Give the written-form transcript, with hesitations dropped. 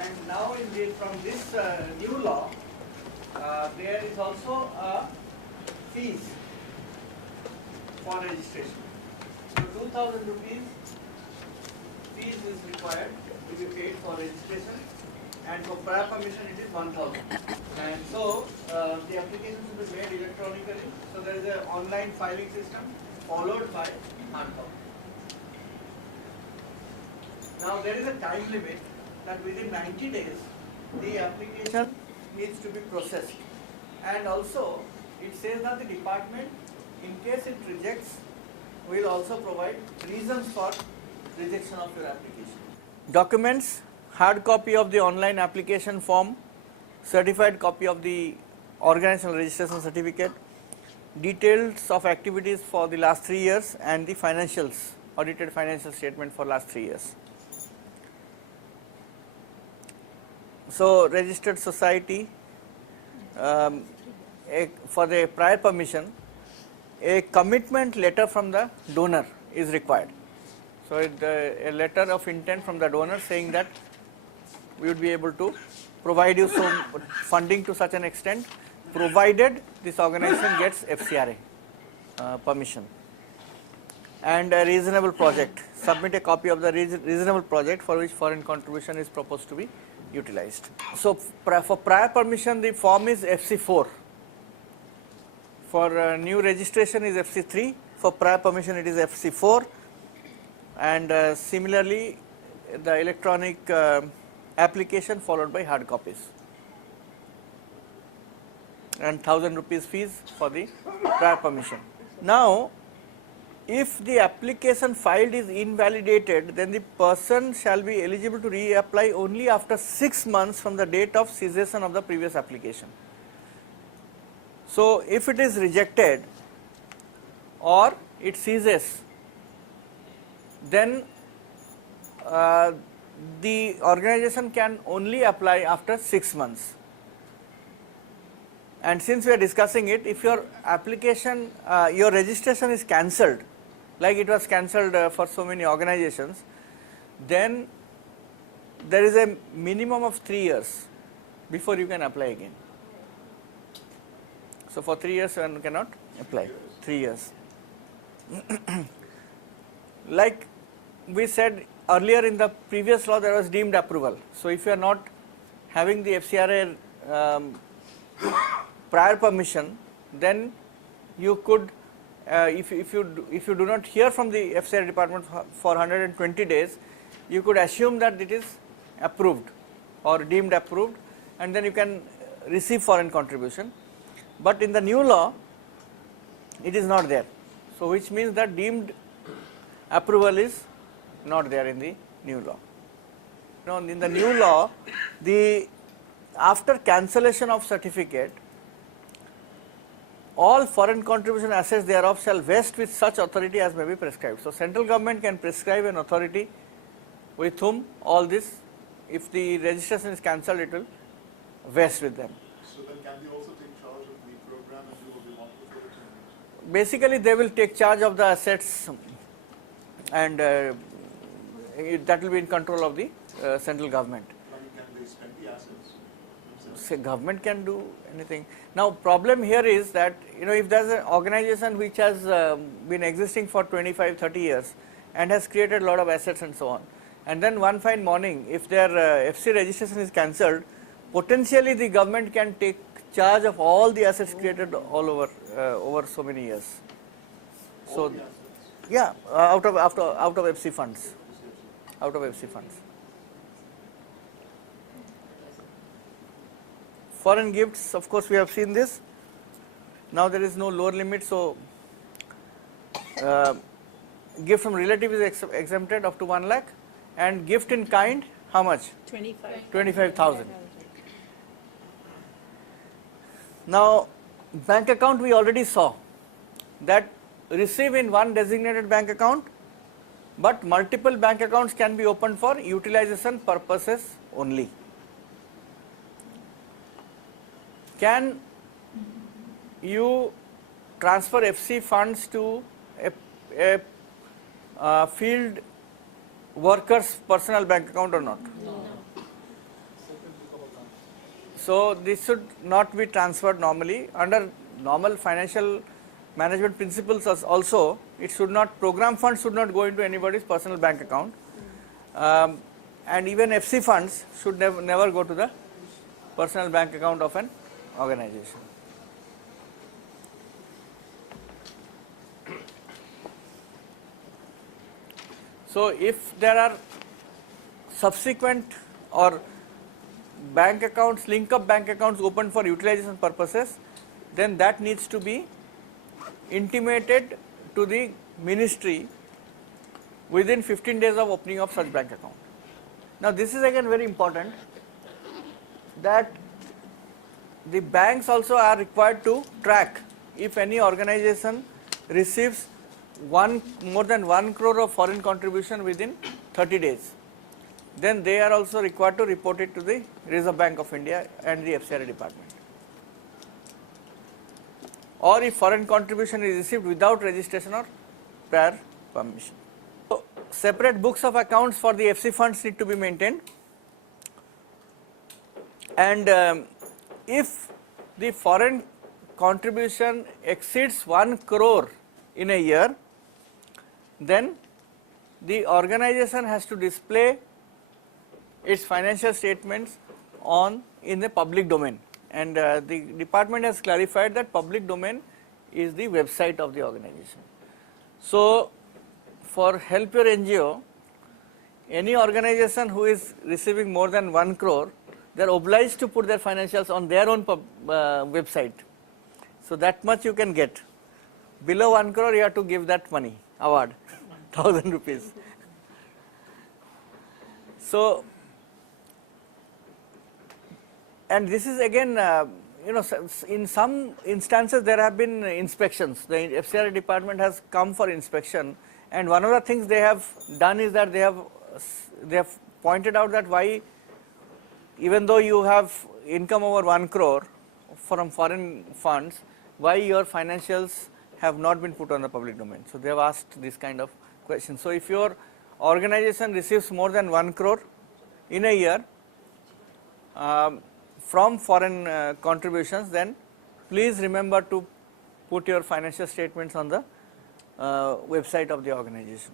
And now from this new law, there is also a fees for registration. So 2,000 rupees fees is required to be paid for registration, and for prior permission it is 1,000. And so the applications will be made electronically. So there is an online filing system followed by hard copy. Now there is a time limit that within 90 days the application needs to be processed, and also it says that the department, in case it rejects, will also provide reasons for rejection of your application. Documents: hard copy of the online application form, certified copy of the organizational registration certificate, details of activities for the last 3 years, and the financials, audited financial statement for last 3 years. So registered society, for the prior permission, a commitment letter from the donor is required. So a letter of intent from the donor saying that we would be able to provide you some funding to such an extent, provided this organization gets FCRA permission. And a reasonable project, submit a copy of the reasonable project for which foreign contribution is proposed to be utilized. So for prior permission the form is FC4, for new registration is FC3, for prior permission it is FC4, and similarly the electronic application followed by hard copies, and 1,000 rupees fees for the prior permission. Now if the application filed is invalidated, then the person shall be eligible to reapply only after 6 months from the date of cessation of the previous application. So if it is rejected or it ceases, then the organization can only apply after 6 months. And since we are discussing it, if your application, your registration is cancelled, like it was cancelled for so many organizations, then there is a minimum of 3 years before you can apply again. So for 3 years one cannot apply, 3 years. Like we said earlier in the previous law, there was deemed approval. So if you are not having the FCRA prior permission, then you could, if you do not hear from the FCRA department for 120 days, you could assume that it is approved or deemed approved, and then you can receive foreign contribution. But in the new law, it is not there. So which means that deemed approval is not there in the new law. Now in the new law, after cancellation of certificate, all foreign contribution assets thereof shall vest with such authority as may be prescribed. So central government can prescribe an authority with whom all this, if the registration is cancelled, it will vest with them. So then can they also take charge of the program and do what they want before the termination? Basically they will take charge of the assets, and that will be in control of the central government. I mean, can they spend the assets themselves? Say government can do anything. Now problem here is that, if there is an organization which has been existing for 25-30 years and has created a lot of assets and so on, and then one fine morning if their FC registration is cancelled, potentially the government can take charge of all the assets created all over so many years. So yeah, out of FC funds, out of FC funds. Foreign gifts, of course we have seen this. Now there is no lower limit, so gift from relative is exempted up to 1 lakh, and gift in kind, how much? 25,000. Now bank account, we already saw that receive in one designated bank account, but multiple bank accounts can be opened for utilization purposes only. Can you transfer FC funds to a field worker's personal bank account or not? No. So this should not be transferred normally. Under normal financial management principles also, it should not, program funds should not go into anybody's personal bank account. And even FC funds should never go to the personal bank account of an organization. So if there are subsequent or bank accounts, link up bank accounts opened for utilization purposes, then that needs to be intimated to the ministry within 15 days of opening of such bank account. Now this is again very important, that the banks also are required to track if any organization receives more than 1 crore of foreign contribution within 30 days. Then they are also required to report it to the Reserve Bank of India and the FCRA department. Or if foreign contribution is received without registration or prior permission. So separate books of accounts for the FC funds need to be maintained, and if the foreign contribution exceeds 1 crore in a year, then the organization has to display its financial statements in the public domain, and the department has clarified that public domain is the website of the organization. So for Help Your NGO, any organization who is receiving more than 1 crore, they are obliged to put their financials on their own website. So that much you can get. Below 1 crore you have to give that money, award, 1000 rupees. So, and this is again, in some instances there have been inspections. The FCRA department has come for inspection, and one of the things they have done is that they have pointed out that why, even though you have income over 1 crore from foreign funds, why your financials have not been put on the public domain. So they have asked this kind of question. So if your organization receives more than 1 crore in a year from foreign contributions, then please remember to put your financial statements on the website of the organization.